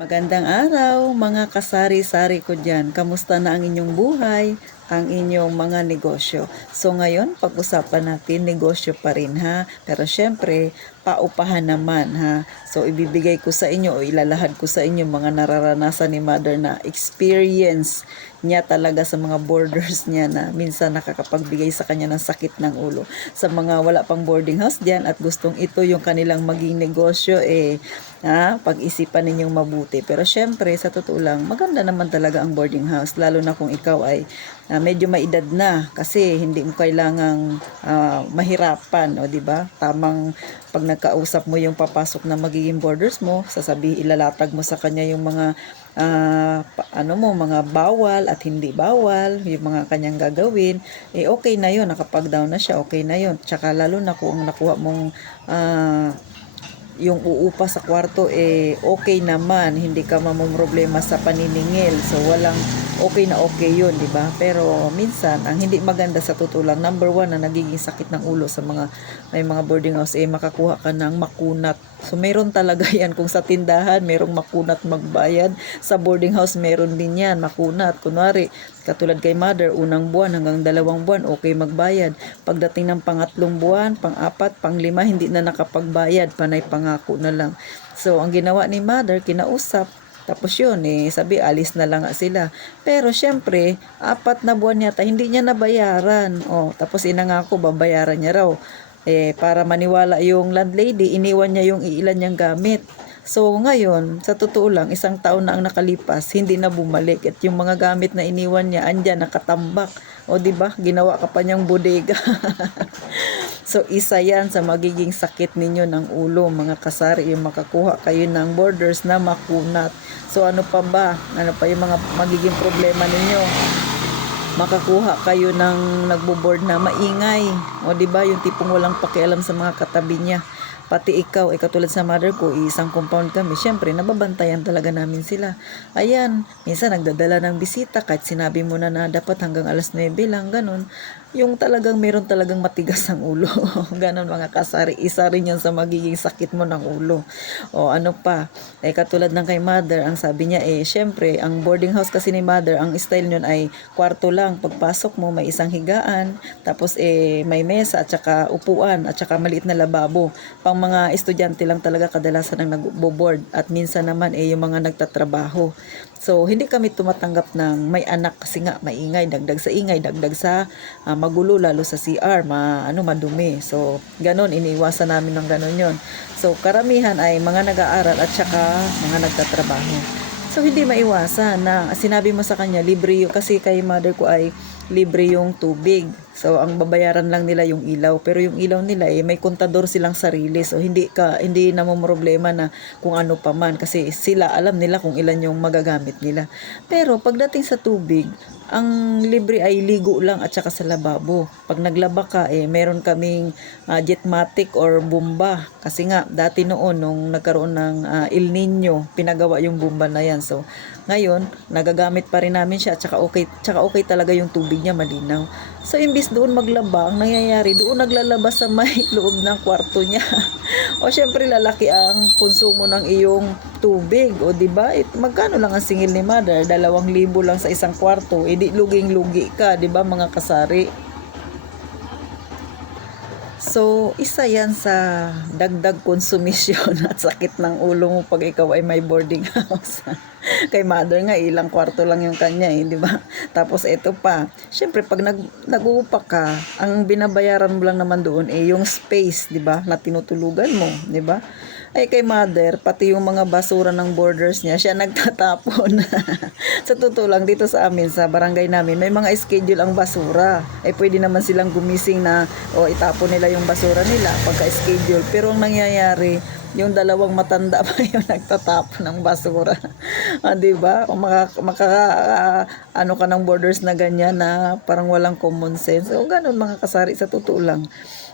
Magandang araw mga kasari-sari ko dyan. Kamusta na ang inyong buhay, ang inyong mga negosyo? So ngayon, pag-usapan natin negosyo pa rin ha. Pero syempre, paupahan naman ha. So ibibigay ko sa inyo o ilalahad ko sa inyo mga nararanasan ni Mother na experience niya talaga sa mga borders niya na minsan nakakapagbigay sa kanya ng sakit ng ulo. Sa mga wala pang boarding house dyan at gustong ito yung kanilang maging negosyo, pag-isipan ninyong mabuti. Pero syempre, sa totoo lang, maganda naman talaga ang boarding house, lalo na kung ikaw ay medyo may edad na, kasi hindi mo kailangang mahirapan, o di ba? Tamang pag nagkausap mo yung papasok na magiging boarders mo, ilalatag mo sa kanya yung mga mga bawal at hindi bawal, yung mga kanyang gagawin, okay na yun, nakapag-down na siya, okay na yun. Tsaka lalo na kung nakuha mong yung uupa sa kwarto, okay naman, hindi ka mamumroblema sa paniningil. So walang okay yun, di ba? Pero minsan ang hindi maganda sa totoo lang, number one na nagiging sakit ng ulo sa may mga boarding house, makakuha ka ng makunat. So meron talaga yan. Kung sa tindahan merong makunat magbayad, sa boarding house meron din yan, makunat. Kunwari katulad kay Mother, unang buwan hanggang 2 buwan okay magbayad. Pagdating ng pangatlong buwan, pang-4, pang-5, hindi na nakapagbayad, panay pangako na lang. So ang ginawa ni Mother, kinausap, tapos yun, sabi alis na lang sila. Pero syempre, 4 na buwan yata hindi niya nabayaran. Tapos inangako babayaran niya raw. Para maniwala yung landlady, iniwan niya yung iilan niyang gamit. So ngayon, sa totoo lang, 1 taon na ang nakalipas, hindi na bumalik. At yung mga gamit na iniwan niya, andyan, nakatambak. O di ba, ginawa ka pa niyang bodega. So isa yan sa magiging sakit ninyo ng ulo, mga kasari, yung makakuha kayo ng borders na makunat. So ano pa ba? Ano pa yung mga magiging problema ninyo? Makakuha kayo ng nagbo-board na maingay. O di ba, yung tipong walang pakialam sa mga katabi niya. Pati ikaw, katulad sa Mother ko, isang compound kami. Syempre, nababantayan talaga namin sila. Ayan, minsan nagdadala ng bisita kahit sinabi mo na dapat hanggang alas 9 lang, ganun. Yung talagang meron talagang matigas ang ulo. Ganon mga kasari. Isa rin yun sa magiging sakit mo ng ulo. O ano pa, katulad ng kay Mother, ang sabi niya, syempre, ang boarding house kasi ni Mother, ang style nun ay kwarto lang. Pagpasok mo, may isang higaan, tapos may mesa, at saka upuan, at saka maliit na lababo. Pang mga estudyante lang talaga kadalasan ang nagbo-board, at minsan naman yung mga nagtatrabaho. So, hindi kami tumatanggap ng may anak kasi nga maingay, dagdag sa ingay, dagdag sa magulo, lalo sa CR, madumi. So, ganon, iniiwasan namin ng ganon yon. So, karamihan ay mga nag-aaral at saka mga nagtatrabaho. So, hindi maiwasan na sinabi mo sa kanya, libre yun, kasi kay Mother ko ay libre yung tubig. So, ang babayaran lang nila yung ilaw. Pero yung ilaw nila, may kontador silang sarili. So, hindi na mo problema na kung ano pa man. Kasi sila, alam nila kung ilan yung magagamit nila. Pero, pagdating sa tubig, ang libre ay ligo lang at saka sa lababo. Pag naglaba ka, meron kaming jetmatic or bomba. Kasi nga, dati noon, nung nagkaroon ng El Nino, pinagawa yung bomba na yan. So, ngayon, nagagamit pa rin namin siya at saka okay talaga yung tubig niya, malinaw. So, imbis doon maglaba, ang nangyayari, doon naglalaba sa may loob ng kwarto niya. O, syempre, lalaki ang konsumo ng iyong tubig. O, diba? Magkano lang ang singil ni Mother? 2,000 lang sa isang kwarto. Di luging-lugi ka, diba, mga kasari? So, isa yan sa dagdag konsumisyon at sakit ng ulo mo pag ikaw ay may boarding house. Kay Mother nga, ilang kwarto lang yung kanya, di ba? Tapos ito pa, syempre pag nag-uupa ka, ang binabayaran mo lang naman doon yung space, di ba? Na tinutulugan mo, di ba? Ay kay Mother, pati yung mga basura ng borders niya, siya nagtatapon. Sa totoo lang, dito sa amin, sa barangay namin, may mga schedule ang basura. Pwede naman silang gumising na, itapon nila yung basura nila pagka-schedule. Pero ang nangyayari, yung dalawang matanda pa yung nagtatapon ng basura. Diba? Ano ka ng borders na ganyan na parang walang common sense. O ganun mga kasari, sa totoo lang.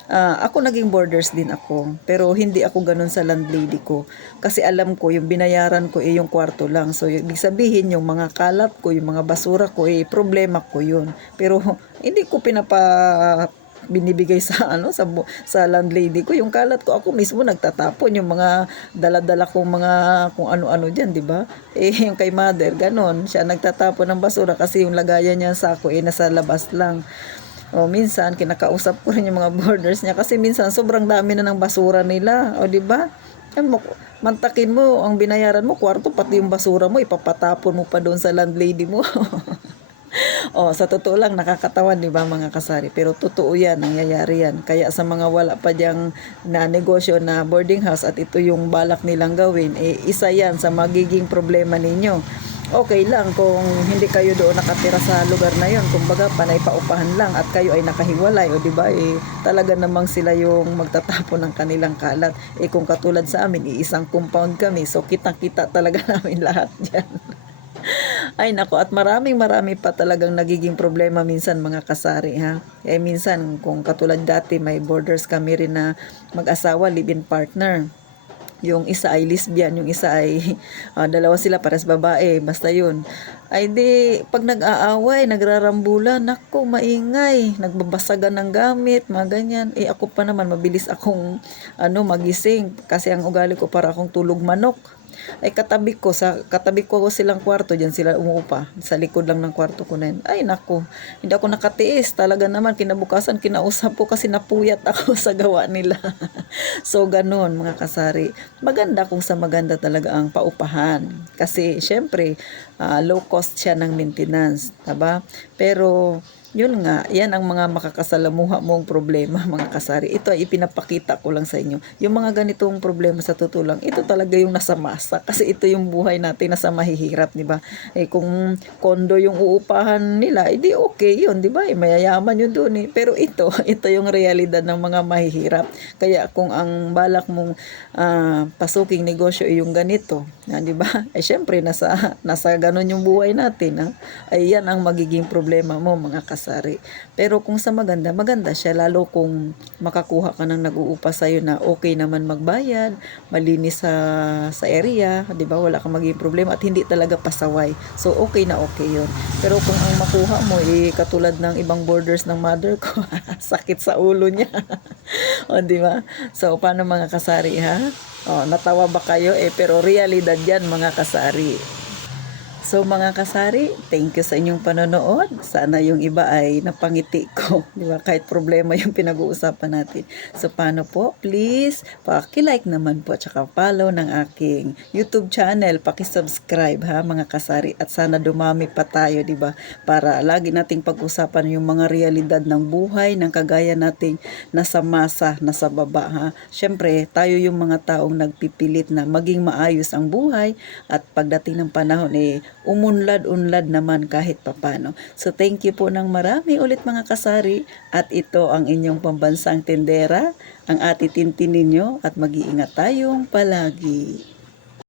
Ako naging borders din ako, pero hindi ako ganun sa landlady ko, kasi alam ko yung binayaran ko yung kwarto lang. So ibig sabihin yung mga kalat ko, yung mga basura ko, problema ko yun. Pero hindi ko binibigay sa sa landlady ko. Yung kalat ko ako mismo nagtatapon, yung mga dala-dala kong mga kung ano-ano diyan, 'di ba? Yung kay mother ganon, siya nagtatapon ng basura kasi yung lagayan niya sa sako nasa labas lang. O minsan kinakausap ko rin yung mga boarders niya kasi minsan sobrang dami na ng basura nila. O 'di ba? Mantakin mo ang binayaran mo kwarto, pati yung basura mo ipapatapon mo pa doon sa landlady mo. Oh, sa totoo lang nakakatawa 'di ba mga kasari? Pero totoo 'yan, nangyayari 'yan. Kaya sa mga wala pa diyang na negosyo na boarding house at ito yung balak nilang gawin, isa 'yan sa magiging problema ninyo. Okay lang kung hindi kayo doon nakatira sa lugar na 'yon. Kumbaga panay paupahan lang at kayo ay nakahiwalay, o 'di ba? Talaga namang sila yung magtatapon ng kanilang kalat. Kung katulad sa amin, isang compound kami. So kitang-kita talaga namin lahat diyan. Ay nako, at marami pa talagang nagiging problema minsan mga kasari ha. Minsan kung katulad dati may boarders kami rin na mag-asawa, live-in partner. Yung isa ay lesbian, yung isa ay dalawa sila pares babae, basta yun. Ay di, pag nag-aaway, nagrarambulan, nako, maingay, nagbabasagan ng gamit, mga ganyan. Ako pa naman, mabilis akong magising kasi ang ugali ko para akong tulog manok. Katabi ko silang kwarto, diyan sila umuupa sa likod lang ng kwarto ko na yun. Ay nako, hindi ako nakatiis talaga naman. Kinabukasan kinausap ko kasi napuyat ako sa gawa nila. So ganon mga kasari, maganda kung sa maganda talaga ang paupahan kasi syempre low cost siya ng maintenance, diba? Pero yun nga, yan ang mga makakasalamuha mong problema mga kasari. Ito ay ipinapakita ko lang sa inyo. Yung mga ganitong problema sa totoo lang, ito talaga yung nasa masa. Kasi ito yung buhay natin nasa mahihirap, di ba? Kung kondo yung uupahan nila, di okay yun, di ba? Mayayaman yun doon. Pero ito yung realidad ng mga mahihirap. Kaya kung ang balak mong pasuking negosyo ay yung ganito, di ba? Syempre, nasa ganun yung buhay natin. Ay yan ang magiging problema mo mga kasari. Pero kung sa maganda siya, lalo kung makakuha ka ng nag-uupa sa'yo na okay naman magbayad, malinis sa area, di ba? Wala kang magiging problema at hindi talaga pasaway. So okay na okay yun. Pero kung ang makuha mo katulad ng ibang boarders ng mother ko, sakit sa ulo niya. O di ba? So paano mga kasari ha? Natawa ba kayo? Pero realidad yan mga kasari. So mga kasari, thank you sa inyong panonood. Sana yung iba ay napangiti ko, di ba? Kahit problema yung pinag-uusapan natin. So paano po? Please, paki-like naman po at saka follow ng aking YouTube channel. Paki-subscribe ha mga kasari. At sana dumami pa tayo, di ba? Para lagi nating pag-usapan yung mga realidad ng buhay ng kagaya nating nasa masa, nasa baba ha. Syempre, tayo yung mga taong nagpipilit na maging maayos ang buhay at pagdating ng panahon umunlad-unlad naman kahit papano. So thank you po ng marami ulit mga kasari at ito ang inyong pambansang tindera, ang ati tintin ninyo at mag-iingat tayong palagi.